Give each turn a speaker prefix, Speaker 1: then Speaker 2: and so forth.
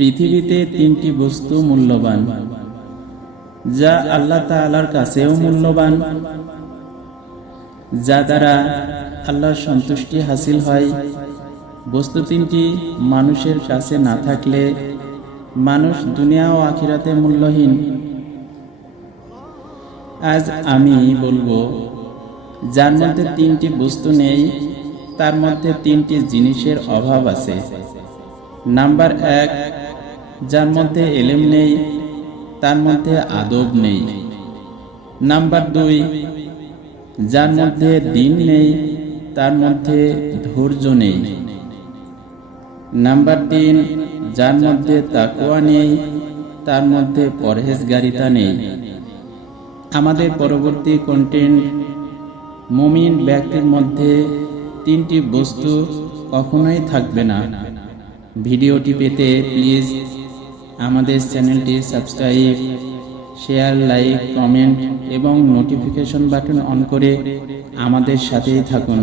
Speaker 1: পৃথিবীতে তিনটি বস্তু মূল্যবান, যা আল্লাহ তাআলার কাছেও মূল্যবান, যা দ্বারা আল্লাহর সন্তুষ্টি হাসিল হয়। বস্তু তিনটি মানুষের কাছে না থাকলে মানুষ দুনিয়া ও আখিরাতে মূল্যহীন। আজ আমি বলব, যার মধ্যে তিনটি বস্তু নেই, তার মধ্যে তিনটি জিনিসের অভাব আছে। নাম্বার এক, যার মধ্যে এলেম নেই, তার মধ্যে আদব নেই। নাম্বার দুই, যার মধ্যে দিন নেই, তার মধ্যে ধৈর্য নেই। নাম্বার তিন, যার মধ্যে তাকুয়া নেই, তার মধ্যে পরহেজগারিতা নেই। আমাদের পরবর্তী কন্টেন্ট মুমিন ব্যক্তির মধ্যে তিনটি বস্তু কখনোই থাকবে না। ভিডিওটি পেতে প্লিজ আমাদের চ্যানেলটি সাবস্ক্রাইব শেয়ার লাইক কমেন্ট এবং নোটিফিকেশন বাটন অন করে আমাদের সাথেই থাকুন।